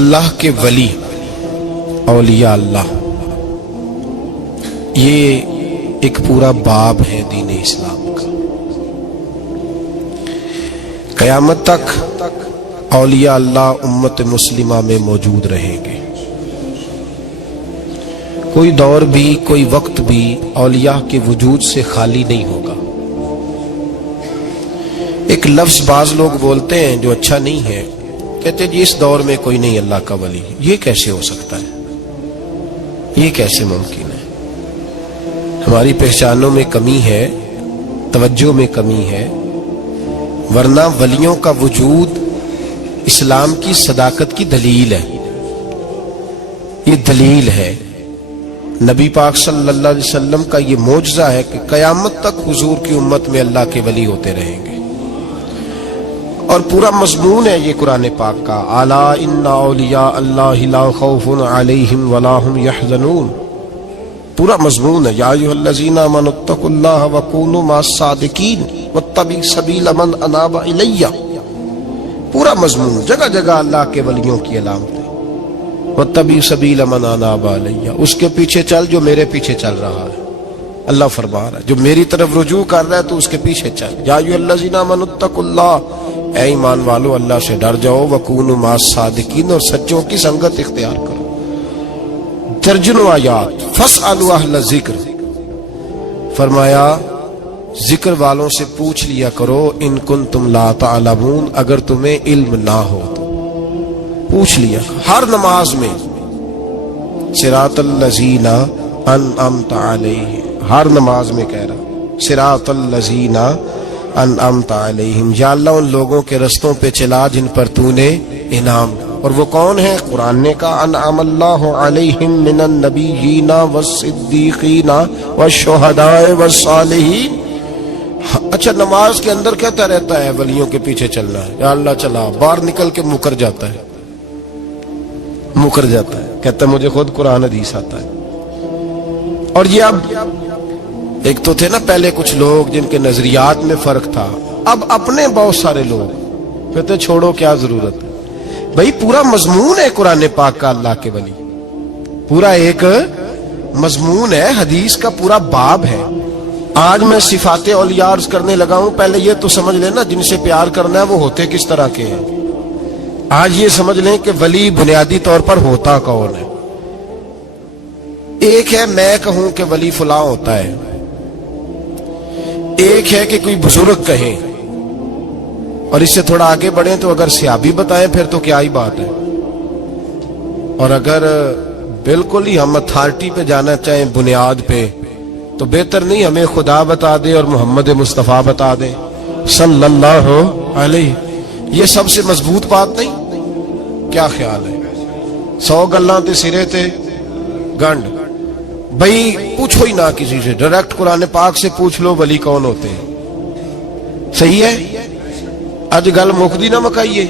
اللہ کے ولی اولیاء اللہ، یہ ایک پورا باب ہے دین اسلام کا۔ قیامت تک اولیاء اللہ امت مسلمہ میں موجود رہیں گے۔ کوئی دور بھی، کوئی وقت بھی اولیاء کے وجود سے خالی نہیں ہوگا۔ ایک لفظ بعض لوگ بولتے ہیں جو اچھا نہیں ہے، کہتے ہیں جی اس دور میں کوئی نہیں اللہ کا ولی۔ یہ کیسے ہو سکتا ہے؟ یہ کیسے ممکن ہے؟ ہماری پہچانوں میں کمی ہے، توجہ میں کمی ہے، ورنہ ولیوں کا وجود اسلام کی صداقت کی دلیل ہے۔ یہ دلیل ہے، نبی پاک صلی اللہ علیہ وسلم کا یہ معجزہ ہے کہ قیامت تک حضور کی امت میں اللہ کے ولی ہوتے رہیں گے۔ اور پورا مضمون ہے یہ قرآن پاک کا، الا ان اولیاء اللہ لا خوف علیہم ولا هم یحزنون۔ پورا مضمون ہے، یا ایھا الذین آمنوا اتقوا اللہ وکونوا مع الصادقین واتبعوا سبیل من اناب الی۔ پورا مضمون، جگہ جگہ اللہ کے ولیوں کی علامتیں، واتبعوا سبیل من اناب الی، اس کے پیچھے چل جو میرے پیچھے چل رہا ہے۔ اللہ فرما رہا ہے جو میری طرف رجوع کر رہا ہے تو اس کے پیچھے چل۔ یا ایھا الذین آمنوا اتقوا اللہ، اے ایمان والو اللہ سے ڈر جاؤ، وکونوا مع الصادقین، اور سچوں کی سنگت اختیار کرو۔ درجنوں آیات، فاسألوا اہل الذکر، فرمایا ذکر والوں سے پوچھ لیا کرو، ان کنتم لا تعلمون، اگر تمہیں علم نہ ہو تو پوچھ لیا۔ ہر نماز میں صراط الذین انعمت علیہم، ہر نماز میں کہہ رہا صراط الذین انعمت علیہم، یا اللہ ان لوگوں کے رستوں پہ چلا جن پر تو نے انعام۔ اور وہ کون ہے؟ قرآن نے کہا انعم اللہ علیہم من النبیین والصدیقین والشہداء والصالحین۔ اچھا، نماز کے اندر کہتا رہتا ہے ولیوں کے پیچھے چلنا ہے، یا اللہ چلا، باہر نکل کے مکر جاتا ہے، کہتا ہے مجھے خود قرآن حدیث آتا ہے۔ اور یہ اب ایک تو تھے نا پہلے کچھ لوگ جن کے نظریات میں فرق تھا، اب اپنے بہت سارے لوگ کہتے چھوڑو کیا ضرورت ہے۔ بھئی پورا مضمون ہے قرآن پاک کا اللہ کے ولی، پورا ایک مضمون ہے، حدیث کا پورا باب ہے۔ آج میں صفات اولیاء عرض کرنے لگا ہوں، پہلے یہ تو سمجھ لیں نا جن سے پیار کرنا ہے وہ ہوتے کس طرح کے ہیں۔ آج یہ سمجھ لیں کہ ولی بنیادی طور پر ہوتا کون ہے۔ ایک ہے میں کہوں کہ ولی فلاں ہوتا ہے، ایک ہے کہ کوئی بزرگ کہیں، اور اس سے تھوڑا آگے بڑھیں تو اگر صحابی بتائیں پھر تو کیا ہی بات ہے، اور اگر بالکل ہی ہم اتھارٹی پہ جانا چاہیں بنیاد پہ تو بہتر نہیں ہمیں خدا بتا دے اور محمد مصطفیٰ بتا دے صلی اللہ علیہ۔ یہ سب سے مضبوط بات نہیں؟ کیا خیال ہے؟ 100 گلاں تے سرے تے گنڈ۔ بھئی پوچھو ہی نہ کسی سے، ڈائریکٹ قرآن پاک سے پوچھ لو ولی کون ہوتے ہیں۔ صحیح ہے؟ اج گل مکدی نہ مکائیے،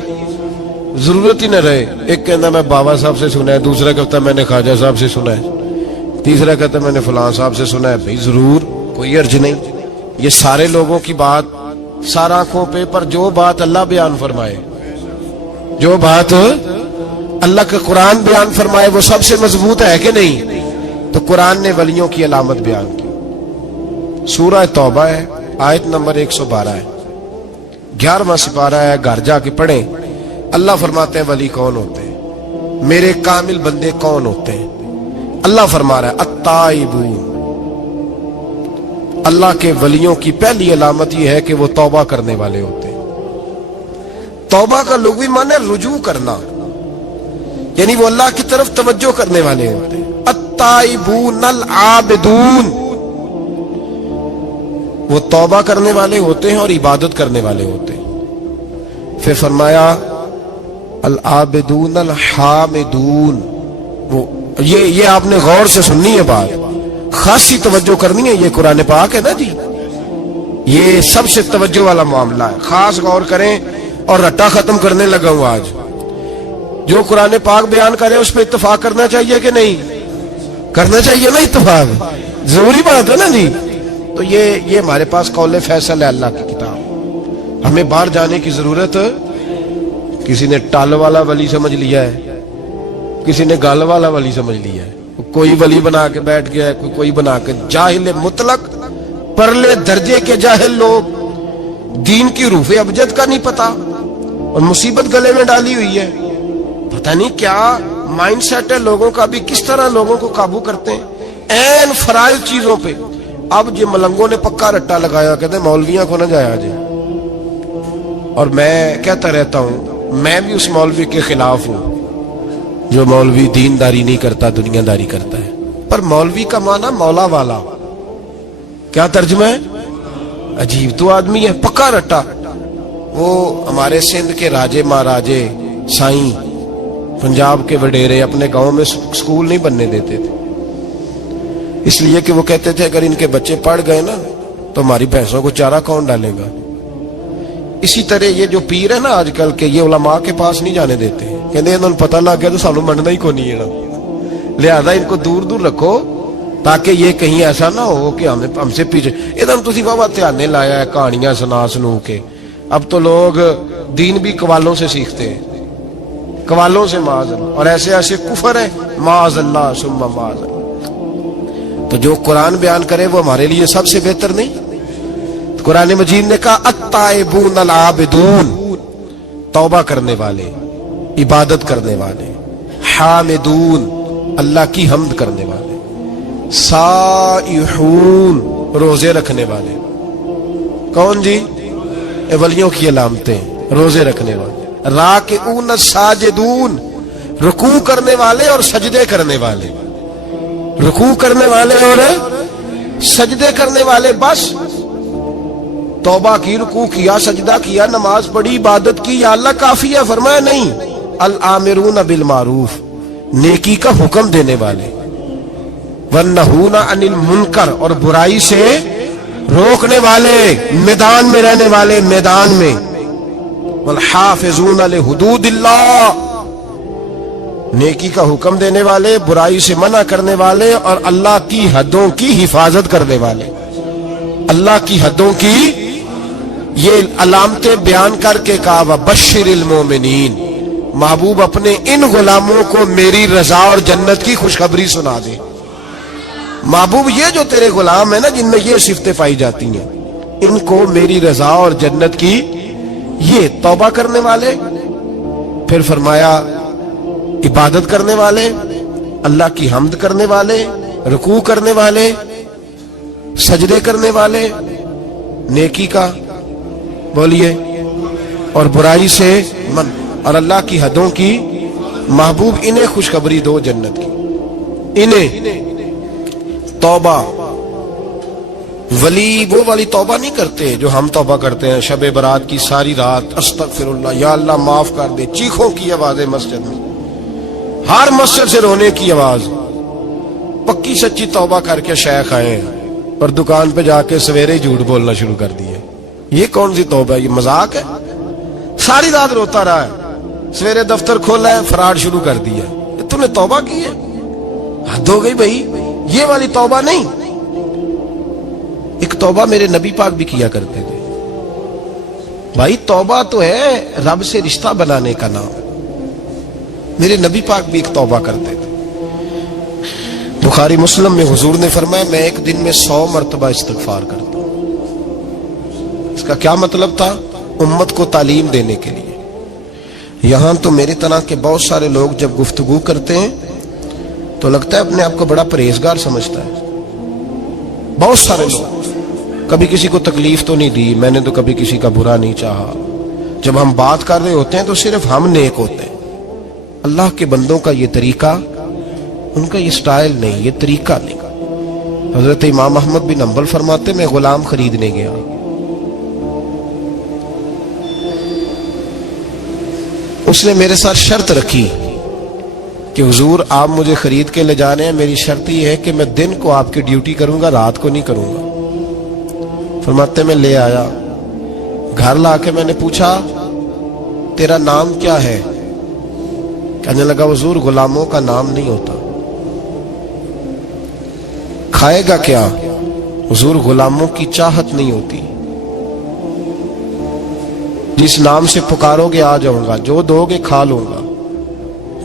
ضرورت ہی نہ رہے۔ ایک کہنا میں بابا صاحب سے سنا ہے، دوسرا کہتا میں نے خواجہ صاحب سے سنا ہے، تیسرا کہتا میں نے فلاں صاحب سے سنا ہے۔ بھئی ضرور، کوئی عرض نہیں۔ یہ سارے لوگوں کی بات سار آنکھوں پہ، پر جو بات اللہ بیان فرمائے، جو بات اللہ کا قرآن بیان فرمائے وہ سب سے مضبوط ہے کہ نہیں؟ تو قرآن نے ولیوں کی علامت بیان کی، سورہ توبہ ہے، آیت نمبر 112 ہے، 11واں سپارہ ہے، گھر جا کے پڑھیں۔ اللہ فرماتے ہیں ولی کون ہوتے ہیں، میرے کامل بندے کون ہوتے ہیں۔ اللہ فرما رہا ہے التائبون، اللہ کے ولیوں کی پہلی علامت یہ ہے کہ وہ توبہ کرنے والے ہوتے ہیں۔ توبہ کا لغوی معنی ہے رجوع کرنا، یعنی وہ اللہ کی طرف توجہ کرنے والے ہوتے ہیں۔ التائبون العابدون، وہ توبہ کرنے والے ہوتے ہیں اور عبادت کرنے والے ہوتے ہیں۔ پھر فرمایا العابدون الحامدون، وہ یہ آپ نے غور سے سننی ہے بات، خاصی توجہ کرنی ہے، یہ قرآن پاک ہے نا جی، یہ سب سے توجہ والا معاملہ ہے، خاص غور کریں۔ اور رٹا ختم کرنے لگا ہوں آج، جو قرآن پاک بیان کرے اس پہ اتفاق کرنا چاہیے کہ نہیں؟ کرنا چاہیے نا اتفاق، ضروری بات ہے نا جی۔ تو یہ ہمارے پاس قول فیصل ہے اللہ کی کتاب، ہمیں باہر جانے کی ضرورت، کسی نے ٹال والا ولی سمجھ لیا ہے، کسی نے گال والا ولی سمجھ لیا ہے, کوئی ولی بنا کے بیٹھ گیا ہے, کوئی بنا کے. جاہل مطلق, پرلے درجے کے جاہل لوگ, دین کی روح ابجد کا نہیں پتا, اور مصیبت گلے میں ڈالی ہوئی ہے. پتہ نہیں کیا مائنڈ سیٹ ہے لوگوں کا بھی, کس طرح لوگوں کو قابو کرتے ہیں این فرائض چیزوں پہ. اب یہ ملنگوں نے پکا رٹا لگایا, کہتے ہیں مولویاں کو نہ جایا جائے. اور میں کہتا رہتا ہوں, میں بھی اس مولوی کے خلاف ہوں جو مولوی دینداری نہیں کرتا, دنیا داری کرتا ہے. پر مولوی کا معنی مولا والا, کیا ترجمہ ہے؟ عجیب تو آدمی ہے, پکا رٹا. وہ ہمارے سندھ کے راجے مہاراجے سائیں, پنجاب کے وڈیرے اپنے گاؤں میں سکول نہیں بننے دیتے تھے, اس لیے کہ وہ کہتے تھے اگر ان کے بچے پڑھ گئے نا تو ہماری بھینسوں کو چارہ کون ڈالے گا. اسی طرح یہ جو پیر ہے نا آج کل کے, یہ علماء کے پاس نہیں جانے دیتے, کہتے انہوں نے پتہ لگ گیا تو سانو مننا ہی کو نہیں ہے, لہذا ان کو دور دور رکھو تاکہ یہ کہیں ایسا نہ ہو کہ ہم سے پیچھے. ادھر تسی بابا دھیانے لایا ہے کہانیاں سنا سنو کے. اب تو لوگ دین بھی قوالوں سے سیکھتے ہیں, قوالوں سے معاذ اللہ, اور ایسے ایسے کفر ہے معاذ اللہ ثم معاذ اللہ. تو جو قرآن بیان کرے وہ ہمارے لیے سب سے بہتر نہیں. قرآن مجید نے کہا التائبون العابدون, توبہ کرنے والے, عبادت کرنے والے, حامدون, اللہ کی حمد کرنے والے, سائحون, روزے رکھنے والے. کون جی؟ ولیوں کی علامتیں, روزے رکھنے والے. راکعون ساجدون, رکوع کرنے والے اور سجدے کرنے والے, رکوع کرنے والے اور سجدے کرنے والے. بس توبہ کی, رکوع کیا, سجدہ کیا, نماز پڑھی, عبادت کی, یا اللہ کافی ہے؟ فرمایا نہیں. الآمرون بالمعروف, نیکی کا حکم دینے والے, والنہون عن المنکر, اور برائی سے روکنے والے, میدان میں رہنے والے, میدان میں. والحافظون لحدود اللہ, نیکی کا حکم دینے والے, برائی سے منع کرنے والے, اور اللہ کی حدوں کی حفاظت کرنے والے. اللہ کی حدوں کی یہ علامتیں بیان کر کے کہا وبشر المومنین, محبوب اپنے ان غلاموں کو میری رضا اور جنت کی خوشخبری سنا دے. محبوب یہ جو تیرے غلام ہیں نا جن میں یہ صفتیں پائی جاتی ہیں, ان کو میری رضا اور جنت کی, یہ توبہ کرنے والے, پھر فرمایا عبادت کرنے والے, اللہ کی حمد کرنے والے, رکوع کرنے والے, سجدے کرنے والے, نیکی کا بولیے اور برائی سے من, اور اللہ کی حدوں کی. محبوب انہیں خوشخبری دو جنت کی, انہیں. توبہ, ولی وہ والی توبہ نہیں کرتے جو ہم توبہ کرتے ہیں شب برات کی ساری رات استغفر اللہ, یا اللہ معاف کر دے, چیخوں کی آوازیں مسجد میں, ہر مسجد سے رونے کی آواز. پکی سچی توبہ کر کے شیخ آئے ہیں اور دکان پہ جا کے سویرے جھوٹ بولنا شروع کر دیے. یہ کون سی توبہ ہے؟ یہ مذاق ہے. ساری رات روتا رہا ہے, سویرے دفتر کھولا ہے, فراڈ شروع کر دیا. تم نے توبہ کی ہے؟ حد ہو گئی بھائی, یہ والی توبہ نہیں. ایک توبہ میرے نبی پاک بھی کیا کرتے تھے. بھائی توبہ تو ہے رب سے رشتہ بنانے کا نام. میرے نبی پاک بھی ایک توبہ کرتے تھے. بخاری مسلم میں حضور نے فرمایا میں ایک دن میں 100 مرتبہ استغفار کرتا ہوں. اس کا کیا مطلب تھا؟ امت کو تعلیم دینے کے لیے. یہاں تو میری طرح کے بہت سارے لوگ جب گفتگو کرتے ہیں تو لگتا ہے اپنے آپ کو بڑا پرہیزگار سمجھتا ہے. بہت سارے لوگ, کبھی کسی کو تکلیف تو نہیں دی, میں نے تو کبھی کسی کا برا نہیں چاہا. جب ہم بات کر رہے ہوتے ہیں تو صرف ہم نیک ہوتے ہیں. اللہ کے بندوں کا یہ طریقہ, ان کا یہ سٹائل نہیں, یہ طریقہ نہیں. حضرت امام احمد بن حنبل فرماتے میں غلام خریدنے گیا, اس نے میرے ساتھ شرط رکھی کہ حضور آپ مجھے خرید کے لے جانے ہیں, میری شرط یہ ہے کہ میں دن کو آپ کی ڈیوٹی کروں گا, رات کو نہیں کروں گا. فرماتے میں لے آیا, گھر لا کے میں نے پوچھا تیرا نام کیا ہے؟ کہنے لگا حضور غلاموں کا نام نہیں ہوتا. کھائے گا کیا؟ حضور غلاموں کی چاہت نہیں ہوتی. جس نام سے پکارو گے آ جاؤں گا, جو دو گے کھا لوں گا.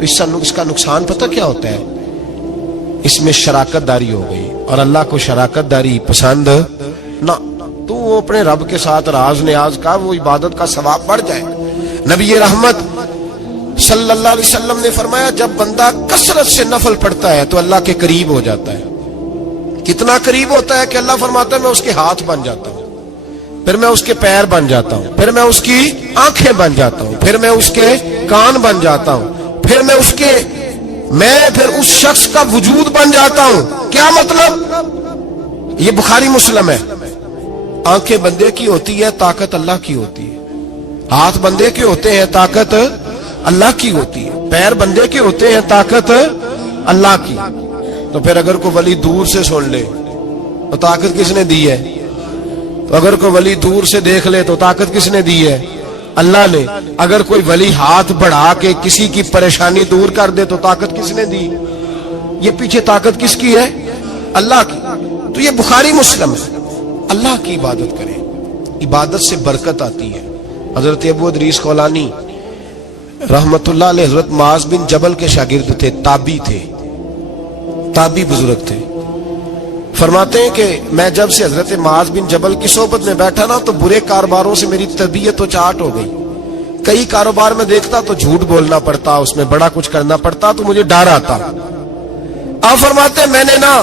تو اس کا نقصان پتہ کیا ہوتا ہے؟ اس میں شراکت داری ہو گئی، اور اللہ کو شراکت داری پسند نہ۔ تو وہ اپنے رب کے ساتھ راز نیاز کا، وہ عبادت کا ثواب بڑھ جائے۔ نبی رحمت صلی اللہ علیہ وسلم نے فرمایا جب بندہ کثرت سے نفل پڑھتا ہے تو اللہ کے قریب ہو جاتا ہے۔ کتنا قریب ہوتا ہے کہ اللہ فرماتا ہے میں اس کے ہاتھ بن جاتا ہوں، پھر میں اس کے پیر بن جاتا ہوں، پھر میں اس کی آنکھیں بن جاتا ہوں، پھر میں اس کے کان بن جاتا ہوں، پھر میں اس شخص کا وجود بن جاتا ہوں۔ کیا مطلب؟ یہ بخاری مسلم ہے۔ آنکھیں بندے کی ہوتی ہے، طاقت اللہ کی ہوتی ہے۔ ہاتھ بندے کے ہوتے ہیں، طاقت اللہ کی ہوتی ہے۔ پیر بندے کے ہوتے ہیں، طاقت اللہ کی۔ تو پھر اگر کوئی ولی دور سے سن لے تو طاقت کس نے دی ہے؟ تو اگر کوئی ولی دور سے دیکھ لے تو طاقت کس نے دی ہے؟ اللہ نے۔ اگر کوئی ولی ہاتھ بڑھا کے کسی کی پریشانی دور کر دے تو طاقت کس نے دی؟ یہ پیچھے طاقت کس کی ہے؟ اللہ کی۔ تو یہ بخاری مسلم ہے۔ اللہ کی عبادت کریں، عبادت سے برکت آتی ہے۔ حضرت ابو ادریس خولانی رحمت اللہ علیہ حضرت معاذ بن جبل کے شاگرد تھے، تابعی بزرگ تھے۔ فرماتے ہیں کہ میں جب سے حضرت معاذ بن جبل کی صحبت میں بیٹھا نا تو برے کاروباروں سے میری طبیعت تو چاٹ ہو گئی۔ کئی کاروبار میں دیکھتا تو جھوٹ بولنا پڑتا، اس میں بڑا کچھ کرنا پڑتا تو مجھے ڈر آتا۔ آپ فرماتے ہیں میں نے نا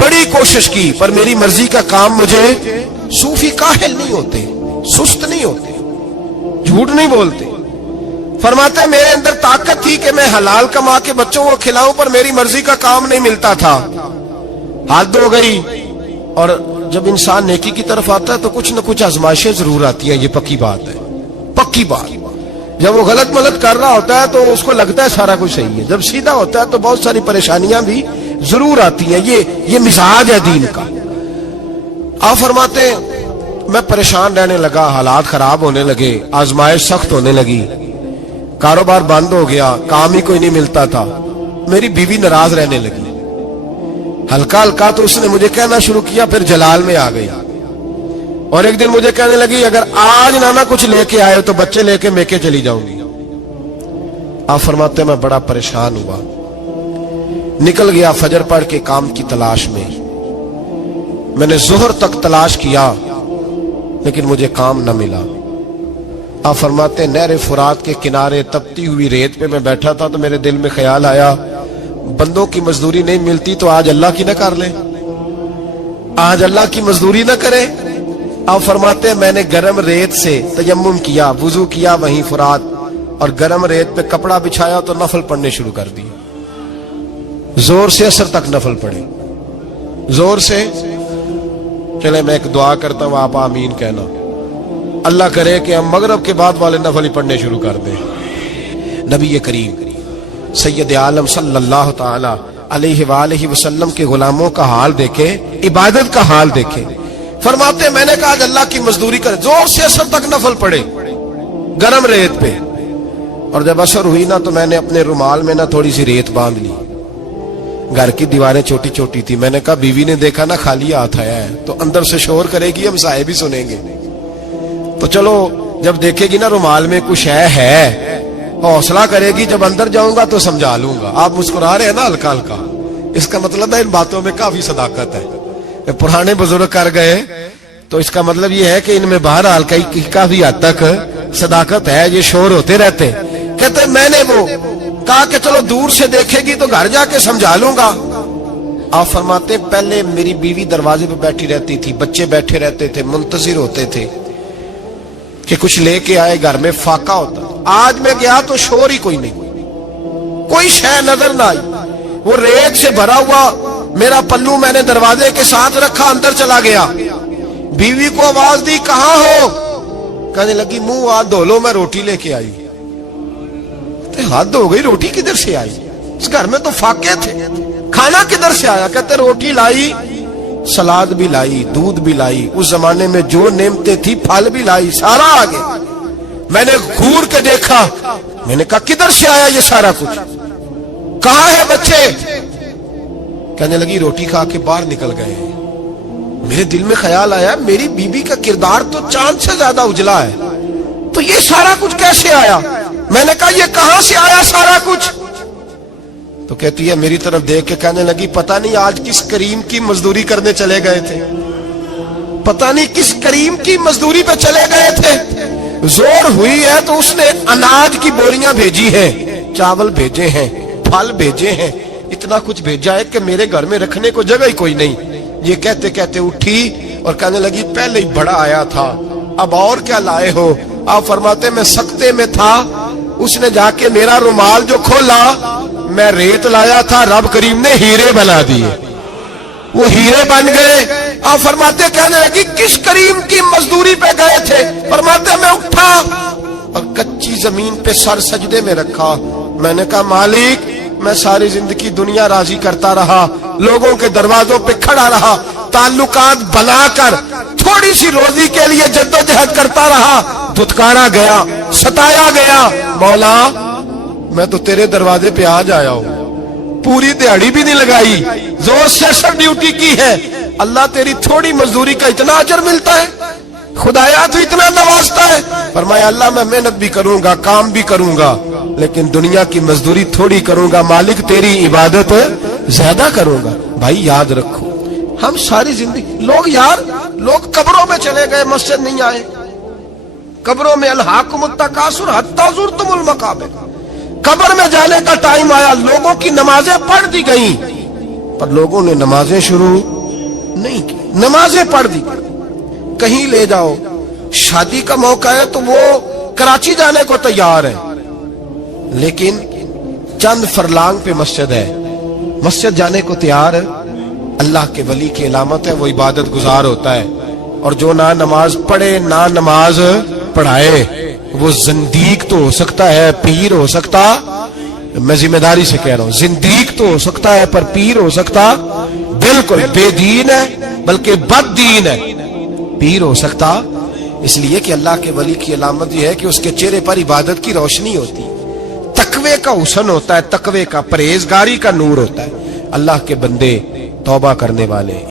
بڑی کوشش کی پر میری مرضی کا کام مجھے، صوفی کاہل نہیں ہوتے، سست نہیں ہوتے، جھوٹ نہیں بولتے۔ فرماتے ہیں میرے اندر طاقت تھی کہ میں حلال کما کے بچوں کو کھلاؤں پر میری مرضی کا کام نہیں ملتا تھا۔ حد ہو گئی۔ اور جب انسان نیکی کی طرف آتا ہے تو کچھ نہ کچھ آزمائشیں ضرور آتی ہیں، یہ پکی بات ہے، پکی بات۔ جب وہ غلط ملت کر رہا ہوتا ہے تو اس کو لگتا ہے سارا کچھ صحیح ہے، جب سیدھا ہوتا ہے تو بہت ساری پریشانیاں بھی ضرور آتی ہیں۔ یہ مزاج ہے دین کا۔ آپ فرماتے ہیں میں پریشان رہنے لگا، حالات خراب ہونے لگے، آزمائش سخت ہونے لگی، کاروبار بند ہو گیا، کام ہی کوئی نہیں ملتا تھا۔ میری بیوی ناراض رہنے لگی، ہلکا ہلکا تو اس نے مجھے کہنا شروع کیا، پھر جلال میں آ گئی، اور ایک دن مجھے کہنے لگی اگر آج نانا کچھ لے کے آئے تو بچے لے کے میکے چلی جاؤں گی۔ آپ فرماتے ہیں میں بڑا پریشان ہوا، نکل گیا فجر پڑھ کے کام کی تلاش میں۔ میں نے ظہر تک تلاش کیا لیکن مجھے کام نہ ملا۔ آپ فرماتے ہیں نہر فرات کے کنارے تپتی ہوئی ریت پہ میں بیٹھا تھا تو میرے دل میں خیال آیا بندوں کی مزدوری نہیں ملتی تو آج اللہ کی نہ کر لیں، آج اللہ کی مزدوری نہ کرے۔ آپ فرماتے ہیں میں نے گرم ریت سے تیمم کیا، وضو کیا وہیں فرات، اور گرم ریت پہ کپڑا بچھایا تو نفل پڑھنے شروع کر دی، زور سے اثر تک نفل پڑھے، زور سے۔ چلے میں ایک دعا کرتا ہوں، آپ آمین کہنا۔ اللہ کرے کہ ہم مغرب کے بعد والے نفل ہی پڑھنے شروع کر دیں۔ نبی کریم سید عالم صلی اللہ تعالی علیہ وآلہ وسلم کے غلاموں کا حال دیکھے، عبادت کا حال دیکھے۔ فرماتے ہیں میں نے کہا اللہ کی مزدوری کرے، زور سے اثر تک نفل پڑھے گرم ریت پہ، اور جب اثر ہوئی نا تو میں نے اپنے رومال میں نا تھوڑی سی ریت باندھ لی۔ گھر کی دیواریں چھوٹی چھوٹی تھی، میں نے کہا بیوی نے دیکھا نا خالی ہاتھ آیا ہے تو اندر سے شور کرے گی، ہم صاحب بھی سنیں گے، تو چلو جب دیکھے گی نا رومال میں کچھ ہے حوصلہ کرے گی، جب اندر جاؤں گا تو سمجھا لوں گا۔ آپ مسکرا رہے ہیں نا ہلکا ہلکا، اس کا مطلب ہے ان باتوں میں کافی صداقت ہے۔ پرانے بزرگ کر گئے تو اس کا مطلب یہ ہے کہ ان میں بہرحال کافی حد تک صداقت ہے، یہ شور ہوتے رہتے۔ کہتے میں نے وہ کہا کہ چلو دور سے دیکھے گی تو گھر جا کے سمجھا لوں گا۔ آپ فرماتے پہلے میری بیوی دروازے پہ بیٹھی رہتی تھی، بچے بیٹھے رہتے تھے، منتظر ہوتے تھے کہ کچھ لے کے آئے، گھر میں فاقہ ہوتا۔ آج میں گیا تو شور ہی کوئی نہیں، کوئی شے نظر نہ آئی، وہ ریت سے بھرا ہوا میرا پلو میں نے دروازے کے ساتھ رکھا، اندر چلا گیا۔ بیوی کو آواز دی کہاں ہو؟ کہنے لگی منہ ہاتھ دھو لو، میں روٹی لے کے آئی۔ ہاتھ دھو گئی، روٹی کدھر سے آئی؟ اس گھر میں تو فاقے تھے، کھانا کدھر سے آیا؟ کہتے روٹی لائی، سلاد بھی لائی، دودھ بھی لائی، اس زمانے میں جو نعمتیں تھی پھل بھی لائی، سارا آگے۔ میں نے گھور کے دیکھا، میں نے کہا کدھر سے آیا یہ سارا کچھ؟ کہاں ہے بچے؟ کہنے لگی روٹی کھا کے باہر نکل گئے ہیں۔ میرے دل میں خیال آیا میری بیوی کا کردار تو چاند سے زیادہ اجلا ہے، تو یہ سارا کچھ کیسے آیا؟ میں نے کہا یہ کہاں سے آیا سارا کچھ؟ تو کہتی ہے میری طرف دیکھ کے کہنے لگی پتہ نہیں آج کس کریم کی مزدوری کرنے چلے گئے تھے، پتہ نہیں کس کریم کی مزدوری پہ چلے گئے تھے، زور ہوئی ہے تو اس نے اناج کی بوریاں بھیجی ہیں، چاول بھیجے ہیں، پھل بھیجے ہیں، اتنا کچھ بھیجا ہے کہ میرے گھر میں رکھنے کو جگہ ہی کوئی نہیں۔ یہ کہتے کہتے اٹھی اور کہنے لگی پہلے ہی بڑا آیا تھا، اب اور کیا لائے ہو؟ آپ فرماتے میں سکتے میں تھا، اس نے جا کے میرا رومال جو کھولا، میں ریت لایا تھا، رب کریم نے ہیرے بنا دیے، وہ ہیرے بن گئے۔ آپ فرماتے کہنے لگی کس کریم کی مزدوری پہ گئے تھے؟ فرماتے میں اٹھا اور کچی زمین پہ سر سجدے میں رکھا، میں نے کہا مالک میں ساری زندگی دنیا راضی کرتا رہا، لوگوں کے دروازوں پہ کھڑا رہا، تعلقات بنا کر تھوڑی سی روزی کے لیے جدوجہد کرتا رہا، دھتکارا گیا، ستایا گیا، مولا میں تو تیرے دروازے پہ آج آیا ہوں، پوری دیہڑی بھی نہیں لگائی، زور سے سر ڈیوٹی کی ہے، اللہ تیری تھوڑی مزدوری کا اتنا اجر ملتا ہے، خدایا تو اتنا نوازتا ہے۔ فرمایا اللہ میں محنت بھی کروں گا، کام بھی کروں گا، لیکن دنیا کی مزدوری تھوڑی کروں گا، مالک تیری عبادت زیادہ کروں گا۔ بھائی یاد رکھو ہم ساری زندگی لوگ قبروں میں چلے گئے، مسجد نہیں آئے، قبروں میں الہاکم التکاثر حتی زرتم المقابر، قبر میں جانے کا ٹائم آیا، لوگوں کی نمازیں پڑھ دی گئیں پر لوگوں نے نمازیں شروع نہیں کی، نمازیں پڑھ دی گئی۔ کہیں لے جاؤ، شادی کا موقع ہے تو وہ کراچی جانے کو تیار ہے، لیکن چند فرلانگ پہ مسجد ہے، مسجد جانے کو تیار ہے۔ اللہ کے ولی کی علامت ہے وہ عبادت گزار ہوتا ہے، اور جو نہ نماز پڑھے نہ نماز پڑھائے وہ زندیق تو ہو سکتا ہے، پیر ہو سکتا، میں ذمہ داری سے کہہ رہا ہوں، زندیق تو ہو سکتا ہے پر پیر ہو سکتا بالکل بے دین ہے، بلکہ بد دین ہے، پیر ہو سکتا۔ اس لیے کہ اللہ کے ولی کی علامت یہ ہے کہ اس کے چہرے پر عبادت کی روشنی ہوتی، تقوی کا حسن ہوتا ہے، تقوی کا، پرہیزگاری کا نور ہوتا ہے۔ اللہ کے بندے، توبہ کرنے والے